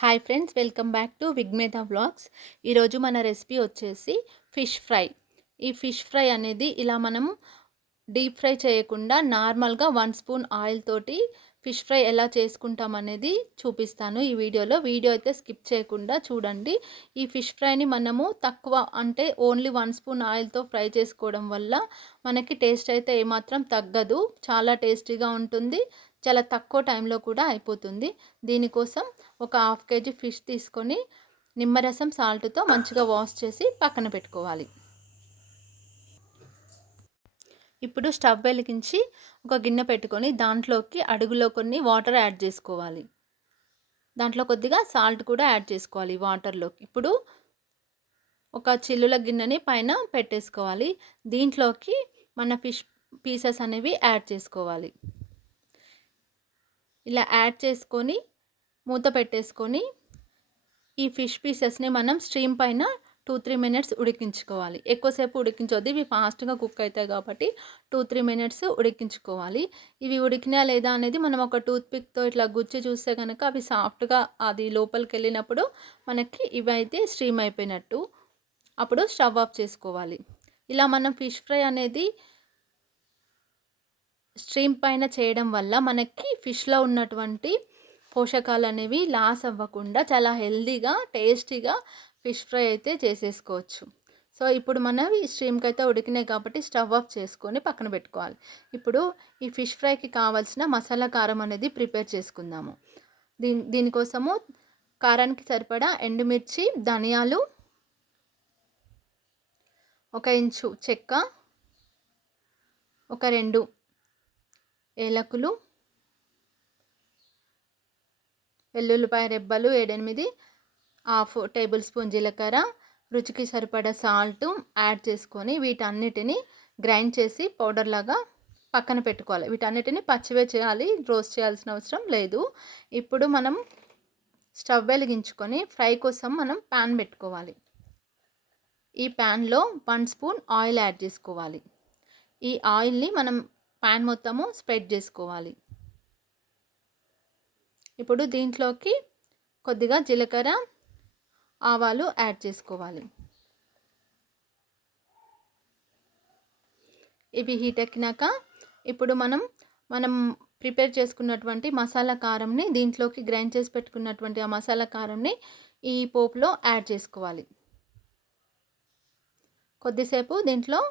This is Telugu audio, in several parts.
Hi friends, welcome back to Vighneta vlogs. ఈరోజు మన రెసిపీ వచ్చేసి ఫిష్ ఫ్రై. ఈ ఫిష్ ఫ్రై అనేది ఇలా మనం డీప్ ఫ్రై చేయకుండా నార్మల్గా 1 స్పూన్ ఆయిల్ తోటి ఫిష్ ఫ్రై ఎలా చేసుకుంటాం అనేది చూపిస్తాను ఈ వీడియోలో. వీడియో అయితే స్కిప్ చేయకుండా చూడండి. ఈ ఫిష్ ఫ్రైని మనము తక్కువ అంటే ఓన్లీ 1 స్పూన్ ఆయిల్తో ఫ్రై చేసుకోవడం వల్ల మనకి టేస్ట్ అయితే ఏమాత్రం తగ్గదు. చాలా టేస్టీగా ఉంటుంది. చాలా తక్కువ టైంలో కూడా అయిపోతుంది. దీనికోసం ఒక హాఫ్ కేజీ ఫిష్ తీసుకొని నిమ్మరసం సాల్ట్తో మంచిగా వాష్ చేసి పక్కన పెట్టుకోవాలి. ఇప్పుడు స్టవ్ వెలిగించి ఒక గిన్నె పెట్టుకొని దాంట్లోకి అడుగులో కొన్ని వాటర్ యాడ్ చేసుకోవాలి. దాంట్లో కొద్దిగా సాల్ట్ కూడా యాడ్ చేసుకోవాలి వాటర్లోకి. ఇప్పుడు ఒక చిల్లుల గిన్నెని పైన పెట్టేసుకోవాలి. దీంట్లోకి మన ఫిష్ పీసెస్ అనేవి యాడ్ చేసుకోవాలి. ఇలా యాడ్ చేసుకొని మూత పెట్టేసుకొని ఈ ఫిష్ పీసెస్ని మనం స్ట్రీమ్ పైన 2-3 మినిట్స్ ఉడికించుకోవాలి. ఎక్కువసేపు ఉడికించొద్దు, ఇవి ఫాస్ట్గా కుక్ అవుతాయి కాబట్టి 2-3 మినిట్స్ ఉడికించుకోవాలి. ఇవి ఉడికినా లేదా అనేది మనం ఒక టూత్ పిక్తో ఇట్లా గుచ్చి చూస్తే కనుక అవి సాఫ్ట్గా అది లోపలికి వెళ్ళినప్పుడు మనకి ఇవి అయితే స్ట్రీమ్ అయిపోయినట్టు. అప్పుడు స్టవ్ ఆఫ్ చేసుకోవాలి. ఇలా మనం ఫిష్ ఫ్రై అనేది స్ట్రీమ్ పైన చేయడం వల్ల మనకి ఫిష్లో ఉన్నటువంటి పోషకాలు అనేవి లాస్ అవ్వకుండా చాలా హెల్తీగా టేస్టీగా ఫిష్ ఫ్రై అయితే చేసేసుకోవచ్చు. సో ఇప్పుడు మనవి స్ట్రీమ్కి అయితే ఉడికినాయి కాబట్టి స్టవ్ ఆఫ్ చేసుకొని పక్కన పెట్టుకోవాలి. ఇప్పుడు ఈ ఫిష్ ఫ్రైకి కావాల్సిన మసాలా కారం అనేది ప్రిపేర్ చేసుకుందాము. దీనికోసము కారానికి సరిపడా ఎండుమిర్చి, ధనియాలు, 1 ఇంచు చెక్క, ఒక 2 ఏలకులు, వెల్లుల్లిపాయ రెబ్బలు 7-8, హాఫ్ టేబుల్ స్పూన్ జీలకర్ర, రుచికి సరిపడా సాల్ట్ యాడ్ చేసుకొని వీటన్నిటిని గ్రైండ్ చేసి పౌడర్ లాగా పక్కన పెట్టుకోవాలి. వీటన్నిటిని పచ్చివే చేయాలి, రోస్ట్ చేయాల్సిన అవసరం లేదు. ఇప్పుడు మనం స్టవ్ వెలిగించుకొని ఫ్రై కోసం మనం ప్యాన్ పెట్టుకోవాలి. ఈ ప్యాన్లో 1 స్పూన్ ఆయిల్ యాడ్ చేసుకోవాలి. ఈ ఆయిల్ని మనం ప్యాన్ మొత్తము స్ప్రెడ్ చేసుకోవాలి. ఇప్పుడు దీంట్లోకి కొద్దిగా జీలకర్ర, ఆవాలు యాడ్ చేసుకోవాలి. ఇవి హీట్ ఎక్కినాక ఇప్పుడు మనం ప్రిపేర్ చేసుకున్నటువంటి మసాలా కారంని దీంట్లోకి గ్రైండ్ చేసి పెట్టుకున్నటువంటి ఆ మసాలా కారంని ఈ పోపులో యాడ్ చేసుకోవాలి. కొద్దిసేపు దీంట్లో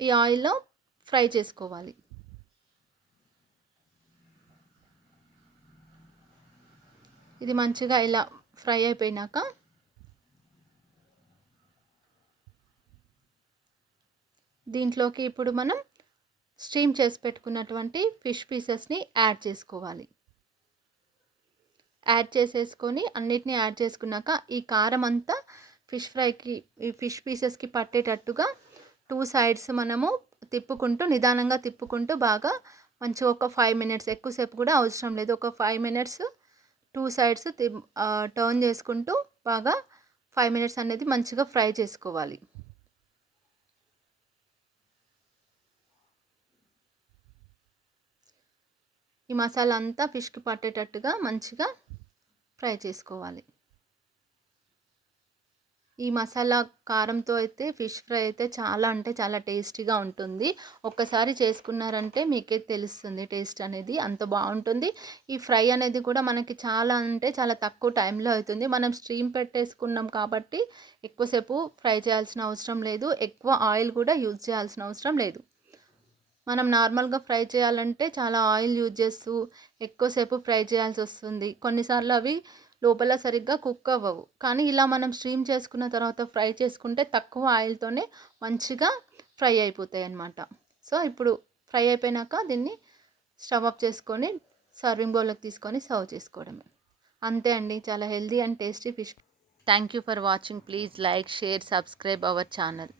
ఈ ఆయిల్లో ఫ్రై చేసుకోవాలి. ఇది మంచిగా ఇలా ఫ్రై అయిపోయినాక దీంట్లోకి ఇప్పుడు మనం స్టీమ్ చేసి పెట్టుకున్నటువంటి ఫిష్ పీసెస్ని యాడ్ చేసుకోవాలి. యాడ్ చేసేసుకొని అన్నిటినీ యాడ్ చేసుకున్నాక ఈ కారం అంతా ఫిష్ ఫ్రైకి ఈ ఫిష్ పీసెస్కి పట్టేటట్టుగా 2 సైడ్స్ మనము తిప్పుకుంటూ నిదానంగా తిప్పుకుంటూ బాగా మంచిగా ఒక 5 మినిట్స్, ఎక్కువసేపు కూడా అవసరం లేదు, ఒక 5 మినిట్స్ 2 సైడ్స్ టర్న్ చేసుకుంటూ బాగా 5 మినిట్స్ అనేది మంచిగా ఫ్రై చేసుకోవాలి. ఈ మసాలా అంతా ఫిష్కి పట్టేటట్టుగా మంచిగా ఫ్రై చేసుకోవాలి. ఈ మసాలా కారంతో అయితే ఫిష్ ఫ్రై అయితే చాలా అంటే చాలా టేస్టీగా ఉంటుంది. ఒక్కసారి చేసుకున్నారంటే మీకే తెలుస్తుంది టేస్ట్ అనేది, అంత బాగుంటుంది. ఈ ఫ్రై అనేది కూడా మనకి చాలా అంటే చాలా తక్కువ టైంలో అవుతుంది. మనం స్ట్రీమ్ పెట్టేసుకున్నాం కాబట్టి ఎక్కువసేపు ఫ్రై చేయాల్సిన అవసరం లేదు, ఎక్కువ ఆయిల్ కూడా యూజ్ చేయాల్సిన అవసరం లేదు. మనం నార్మల్గా ఫ్రై చేయాలంటే చాలా ఆయిల్ యూజ్ చేస్తూ ఎక్కువసేపు ఫ్రై చేయాల్సి వస్తుంది. కొన్నిసార్లు అవి లోపల సరిగ్గా కుక్ అవ్వవు. కానీ ఇలా మనం స్ట్రీమ్ చేసుకున్న తర్వాత ఫ్రై చేసుకుంటే తక్కువ ఆయిల్తోనే మంచిగా ఫ్రై అయిపోతాయి అన్నమాట. సో ఇప్పుడు ఫ్రై అయిపోయినాక దీన్ని స్టవ్ ఆఫ్ చేసుకొని సర్వింగ్ బౌల్లోకి తీసుకొని సర్వ్ చేసుకోవడమే. అంతే అండి, చాలా healthy and tasty fish. Thank you for watching. Please like, share, subscribe our channel.